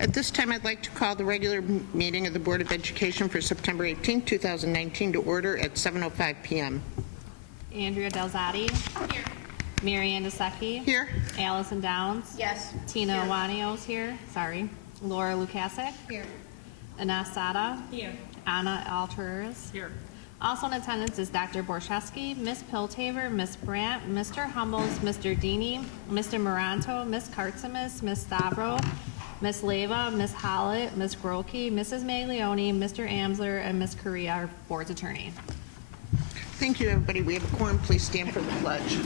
At this time, I'd like to call the regular meeting of the Board of Education for September 18, 2019 to order at 7:05 p.m. Andrea Delzati. Here. Marianne DeSecchi. Here. Allison Downs. Yes. Tina Iwanios here. Sorry. Laura Lukasik. Here. Anas Sada. Here. Anna Alteris. Here. Also in attendance is Dr. Borszewski, Ms. Piltaver, Ms. Brandt, Mr. Humbles, Mr. Dini, Mr. Moranto, Ms. Kartzimis, Ms. Stavro, Ms. Leva, Ms. Hollett, Ms. Grolke, Mrs. Maglione, Mr. Amsler, and Ms. Correa, our board's attorney. Thank you, everybody. We have a quorum. Please stand for the pledge.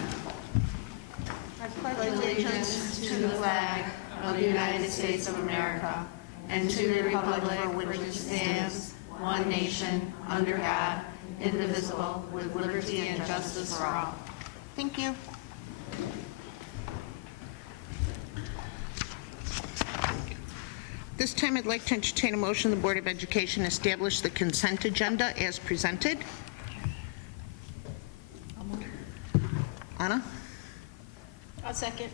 I pledge allegiance to the flag of the United States of America and to the republic for which it stands, one nation, under God, indivisible, with liberty and justice for all. Thank you. This time, I'd like to entertain a motion the Board of Education establish the consent agenda as presented. Anna? I'll second.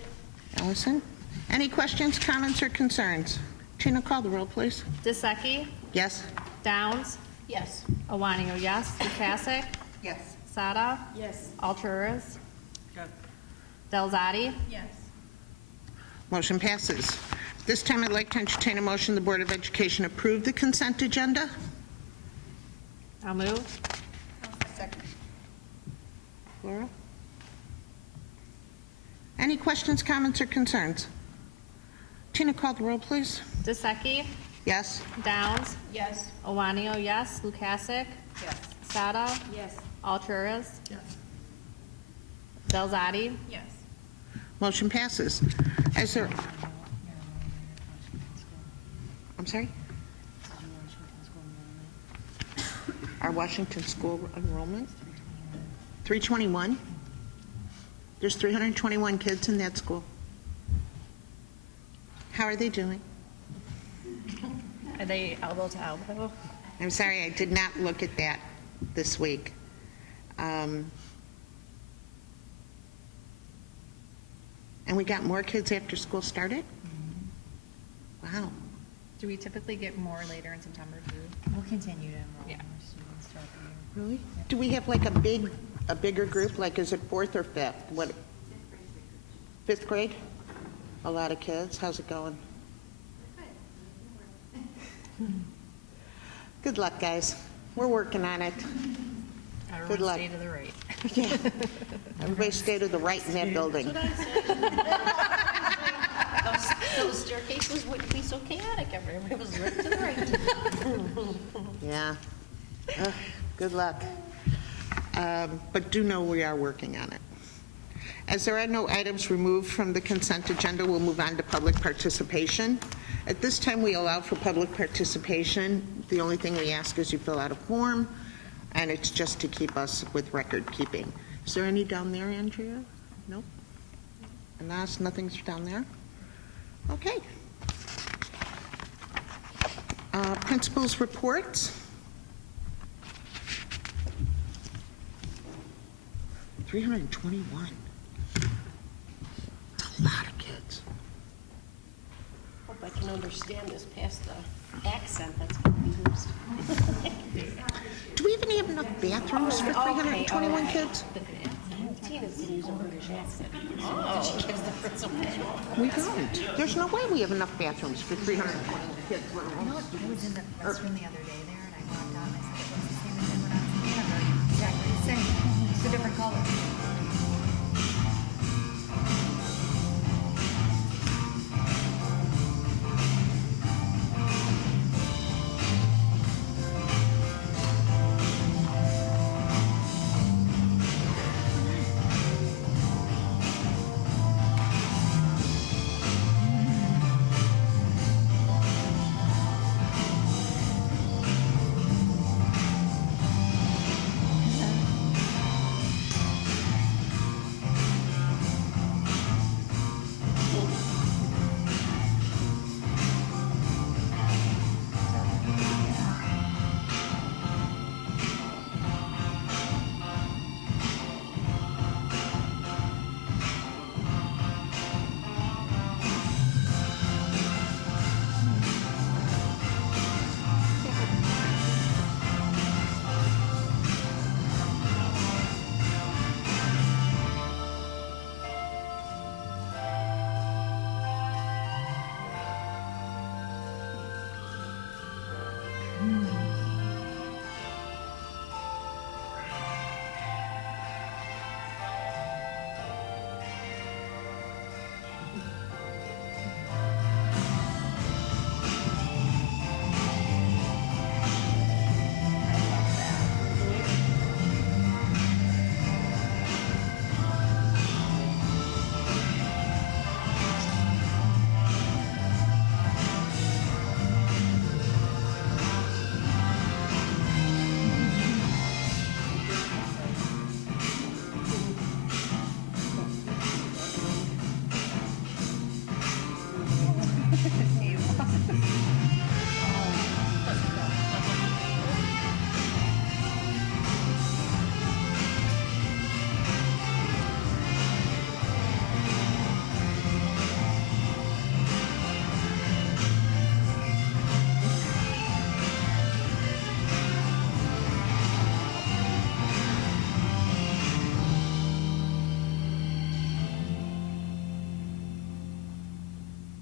Allison? Any questions, comments, or concerns? Tina, call the roll, please. DeSecchi. Yes? Downs. Yes. Iwanio, yes. Lukasik. Yes. Sada. Yes. Alteris. Delzati. Yes. Motion passes. This time, I'd like to entertain a motion the Board of Education approve the consent agenda. I'll move. Second. Laura? Any questions, comments, or concerns? Tina, call the roll, please. DeSecchi. Yes? Downs. Yes. Iwanio, yes. Lukasik. Yes. Sada. Yes. Alteris. Yes. Delzati. Yes. Motion passes. As there... I'm sorry? Our Washington school enrollment? 321? There's 321 kids in that school. How are they doing? Are they elbow to elbow? I'm sorry, I did not look at that this week. And we got more kids after school started? Wow. Do we typically get more later in September too? We'll continue to enroll Yeah. more students throughout the year. Really? Do we have like a bigger group? Like, is it fourth or fifth? What? Fifth grade? A lot of kids. How's it going? Good luck, guys. We're working on it. Everyone Good luck. stay to the right. Yeah. Everybody stay to the right in that building. Those staircases wouldn't be so chaotic. Everybody was right to the right. Yeah. Ugh, good luck. But do know we are working on it. As there are no items removed from the consent agenda, we'll move on to public participation. At this time, we allow for public participation. The only thing we ask is you fill out a form, and it's just to keep us with record keeping. Is there any down there, Andrea? Nope. Anas, nothing's down there? Okay. Principals' reports. 321. That's a lot of kids. Hope I can understand this past the accent that's going to be used. Do we even have enough bathrooms for 321 kids? Tina's going to use a British accent. Oh. She gives the principal. We don't. There's no way we have enough bathrooms for 321 kids. You know what? I was in the restroom the other day there, and I walked out and I said, "What's the same as when I was in Hanover?" Exactly the same. It's a different color.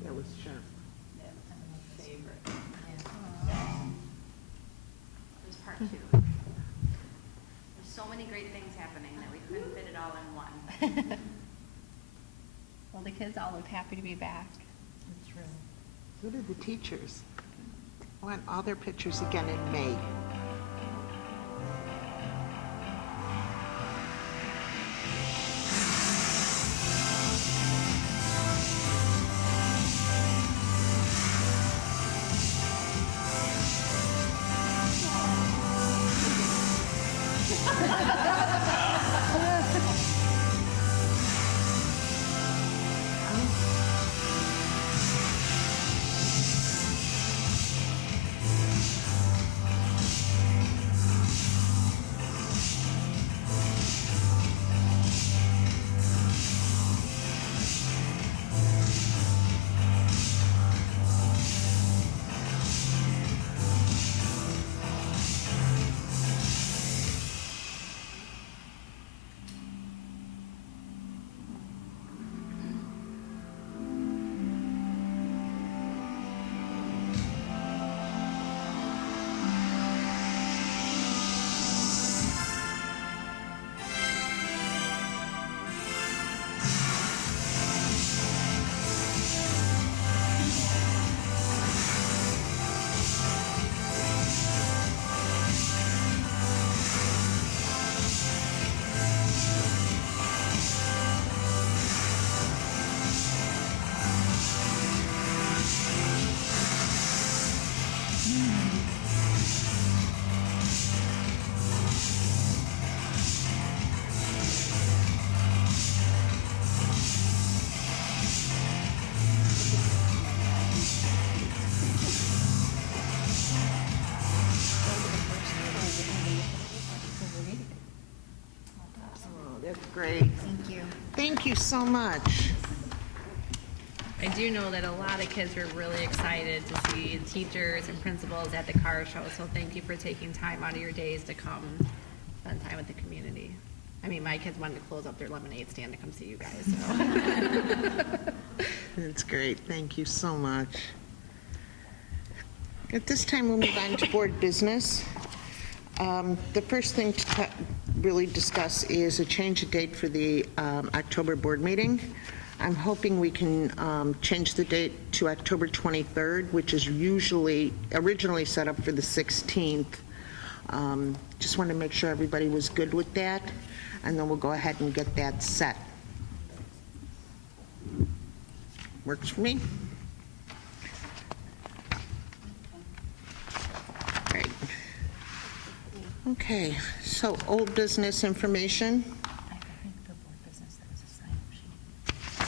That was sharp. Favorite. There's part two. There's so many great things happening that we couldn't fit it all in one. Well, the kids all looked happy to be back. That's true. So did the teachers. I want all their pictures again in May. Oh, that's great. Thank you. Thank you so much. I do know that a lot of kids were really excited to see teachers and principals at the car show, so thank you for taking time out of your days to come spend time with the community. I mean, my kids wanted to close up their lemonade stand to come see you guys, so. That's great. Thank you so much. At this time, we'll move on to board business. The first thing to really discuss is a change of date for the October board meeting. I'm hoping we can change the date to October 23rd, which is originally set up for the 16th. Just want to make sure everybody was good with that, and then we'll go ahead and get that set. Works for me? Great. Okay, so old business information. I think the board business, there was a sign-up sheet.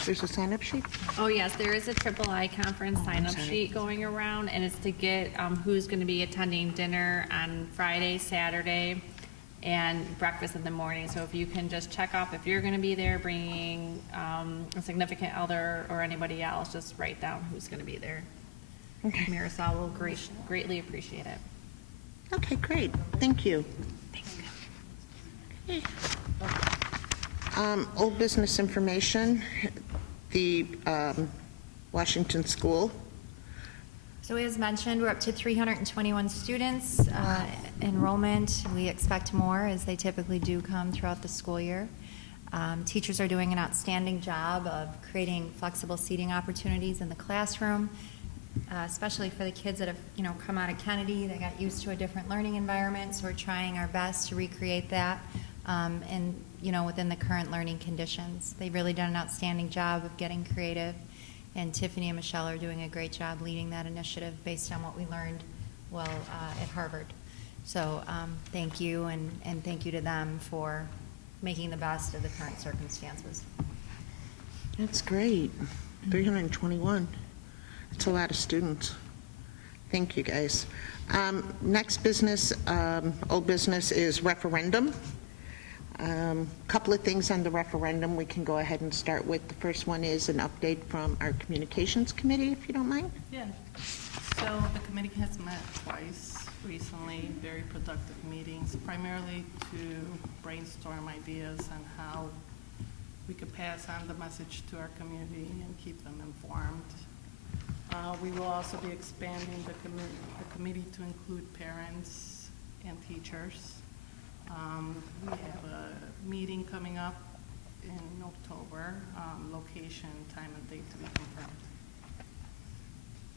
There's a sign-up sheet? Oh, yes, there is a Triple I conference sign-up sorry. sheet going around, and it's to get who's going to be attending dinner on Friday, Saturday, and breakfast in the morning. So if you can just check off if you're going to be there, bringing a significant elder or anybody else, just write down who's going to be there. Okay. Marisol will greatly appreciate it. Okay, great. Thank you. Okay. Old business information, the Washington School. So as mentioned, we're up to 321 students enrollment. We expect more, as they typically do come throughout the school year. Teachers are doing an outstanding job of creating flexible seating opportunities in the classroom, especially for the kids that have, come out of Kennedy. They got used to a different learning environment, so we're trying our best to recreate that and, within the current learning conditions. They've really done an outstanding job of getting creative, and Tiffany and Michelle are doing a great job leading that initiative based on what we learned at Harvard. So thank you, and thank you to them for making the best of the current circumstances. That's great. 321. That's a lot of students. Thank you, guys. Next business, old business is referendum. Couple of things on the referendum we can go ahead and start with. The first one is an update from our communications committee, if you don't mind. Yeah, so the committee has met twice recently, very productive meetings, primarily to brainstorm ideas on how we could pass on the message to our community and keep them informed. We will also be expanding the committee to include parents and teachers. We have a meeting coming up in October, location, time, and date to be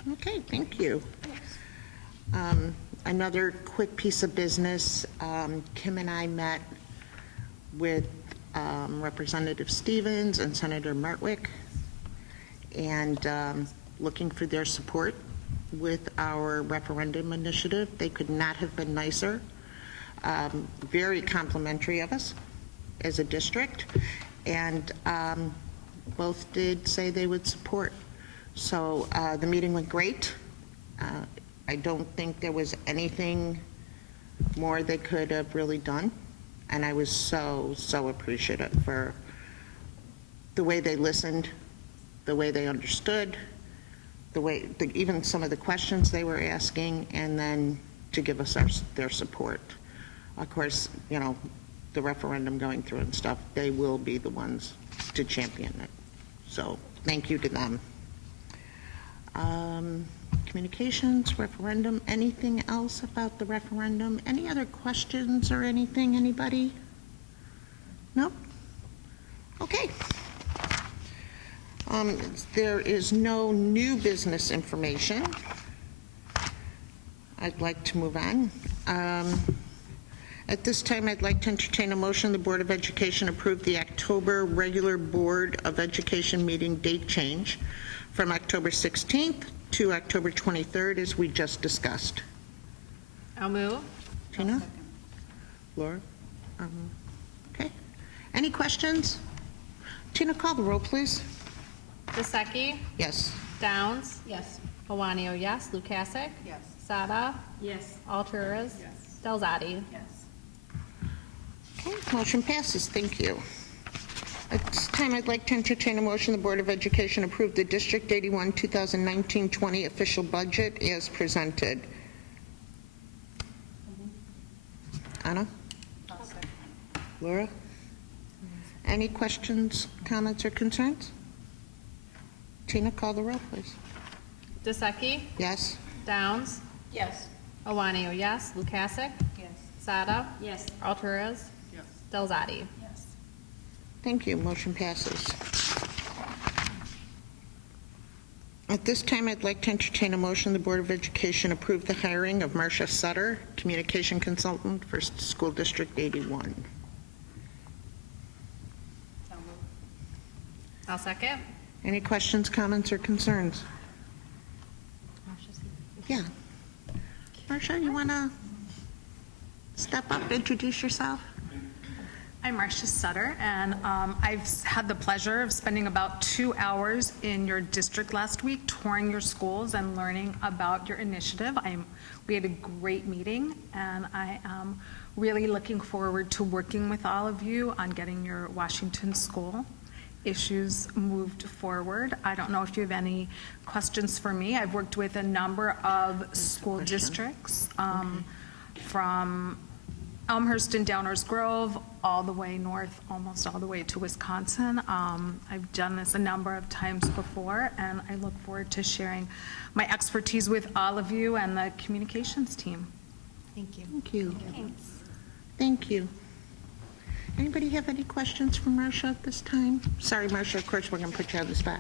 confirmed. Okay, thank you. Another quick piece of business, Kim and I met with Representative Stevens and Senator Martwick, and looking for their support with our referendum initiative. They could not have been nicer. Very complimentary of us as a district, and both did say they would support. So the meeting went great. I don't think there was anything more they could have really done, and I was so appreciative for the way they listened, the way they understood, the way, even some of the questions they were asking, and then to give us their support. Of course, you know, the referendum going through and stuff, they will be the ones to champion it. So thank you to them. Communications, referendum, anything else about the referendum? Any other questions or anything, anybody? No? Okay. There is no new business information. I'd like to move on. At this time, I'd like to entertain a motion the Board of Education approve the October regular Board of Education meeting date change from October 16th to October 23rd, as we just discussed. I'll move. Tina? Laura? Okay. Any questions? Tina, call the roll, please. Dusecki? Yes. Downs? Yes. Iwanio, yes. Lukasik? Yes. Sada? Yes. Alturas? Yes. Delzadi? Yes. Okay, motion passes. Thank you. At this time, I'd like to entertain a motion the Board of Education approve the District 81 2019-20 official budget as presented. Anna? Laura? Any questions, comments, or concerns? Tina, call the roll, please. Dusecki? Yes? Downs? Yes. Iwanio, yes. Lukasik? Yes. Sada? Yes. Alturas? Yes. Delzadi? Yes. Thank you. Motion passes. At this time, I'd like to entertain a motion the Board of Education approve the hiring of Marcia Sutter, Communication Consultant for School District 81. I'll second. Any questions, comments, or concerns? Yeah. Marcia, you want to step up, introduce yourself? I'm Marcia Sutter, and I've had the pleasure of spending about 2 hours in your district last week, touring your schools and learning about your initiative. We had a great meeting, and I am really looking forward to working with all of you on getting your Washington school issues moved forward. I don't know if you have any questions for me. I've worked with a number of school districts, from Elmhurst and Downers Grove all the way north, almost all the way to Wisconsin. I've done this a number of times before, and I look forward to sharing my expertise with all of you and the communications team. Thank you. Thank you. Thank you. Anybody have any questions for Marcia at this time? Sorry, Marcia, of course, we're going to put you on the spot.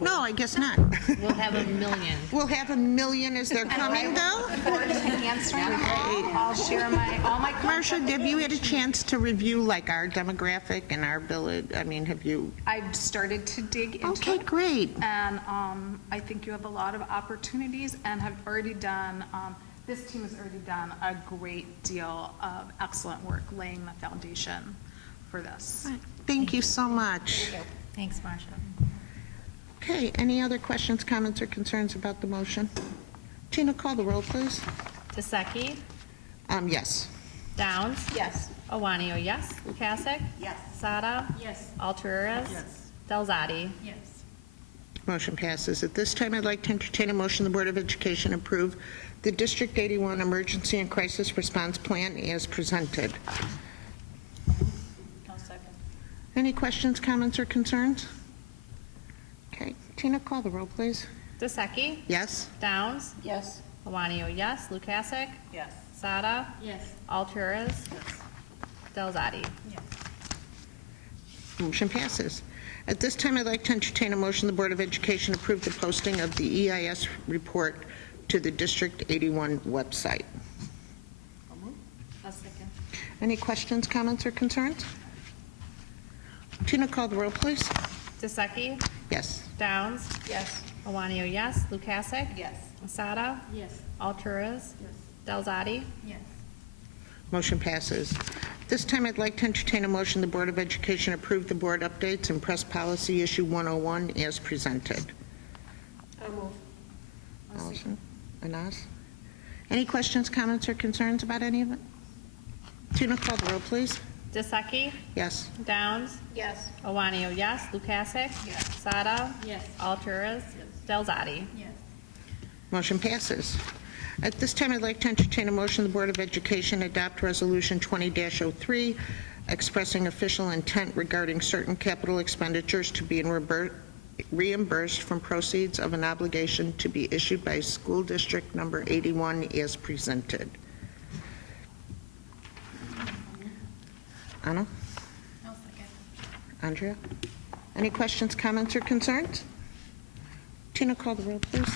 No, I guess not. We'll have a million. We'll have a million as they're coming, though? Look forward to answering them all. I'll share all my Marcia, have you had a chance to review like our demographic and our village? I mean, have you? I've started to dig into Okay, it. great. And I think you have a lot of opportunities and have already done, this team has already done a great deal of excellent work laying the foundation for this. Thank you so much. Thanks, Marcia. Okay, any other questions, comments, or concerns about the motion? Tina, call the roll, please. DeSeki? Yes. Downs? Yes. Iwanio, yes. Lukasik? Yes. Sada? Yes. Alturas? Yes. Delzadi? Yes. Motion passes. At this time, I'd like to entertain a motion the Board of Education approve the District 81 Emergency and Crisis Response Plan as presented. I'll second. Any questions, comments, or concerns? Okay, Tina, call the roll, please. DeSeki? Yes? Downs? Yes. Iwanio, yes. Lukasik? Yes. Sada? Yes. Alturas? Delzadi? Yes. Motion passes. At this time, I'd like to entertain a motion the Board of Education approve the posting of the EIS report to the District 81 website. I'll second. Any questions, comments, or concerns? Tina, call the roll, please. DeSeki? Yes. Downs? Yes. Iwanio, yes. Lukasik? Yes. Sada? Yes. Alturas? Delzadi? Yes. Motion passes. This time, I'd like to entertain a motion the Board of Education approve the board updates and press policy issue 101 as presented. I'll move. Allison? Anas? Any questions, comments, or concerns about any of it? Tina, call the roll, please. DeSeki? Yes. Downs? Yes. Iwanio, yes. Lukasik? Yes. Sada? Yes. Alturas? Delzadi? Yes. Motion passes. At this time, I'd like to entertain a motion the Board of Education adopt Resolution 20-03, expressing official intent regarding certain capital expenditures to be reimbursed from proceeds of an obligation to be issued by School District Number 81 as presented. Anna? I'll second. Andrea? Any questions, comments, or concerns? Tina, call the roll, please.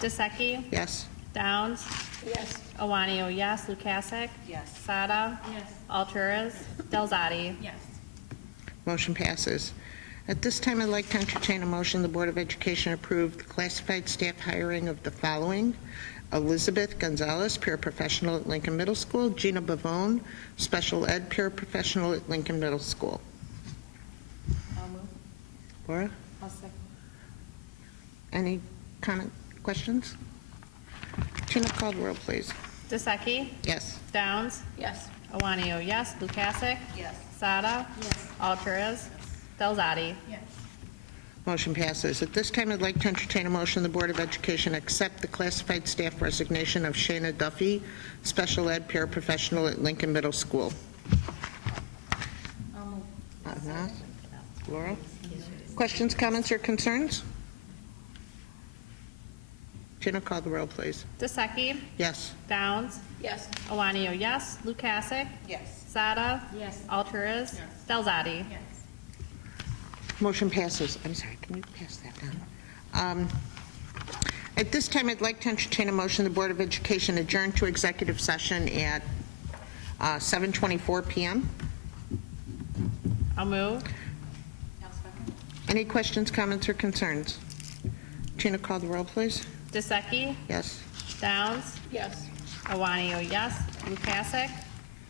DeSeki? Yes. Downs? Yes. Iwanio, yes. Lukasik? Yes. Sada? Yes. Alturas? Delzadi? Yes. Motion passes. At this time, I'd like to entertain a motion the Board of Education approve the classified staff hiring of the following: Elizabeth Gonzalez, paraprofessional at Lincoln Middle School; Gina Bavone, special ed paraprofessional at Lincoln Middle School. I'll move. Laura, I'll second. any comment, questions? Tina, call the roll, please. DeSeki? Yes. Downs? Yes. Iwanio, yes. Lukasik? Yes. Sada? Yes. Alturas? Delzadi? Yes. Motion passes. At this time, I'd like to entertain a motion the Board of Education accept the classified staff resignation of Shayna Duffy, special ed paraprofessional at Lincoln Middle School. I'll move. Nas? Laura? Questions, comments, or concerns? Tina, call the roll, please. DeSeki? Yes. Downs? Yes. Iwanio, yes. Lukasik? Yes. Sada? Yes. Alturas? Delzadi? Yes. Motion passes. I'm sorry, can you pass that down? At this time, I'd like to entertain a motion the Board of Education adjourn to executive session at 7:24 p.m. I'll move. I'll second. Any questions, comments, or concerns? Tina, call the roll, please. DeSeki? Yes. Downs? Yes. Iwanio, yes. Lukasik?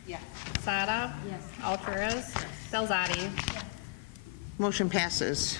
Yes. Sada? Yes. Alturas? Delzadi? Motion passes.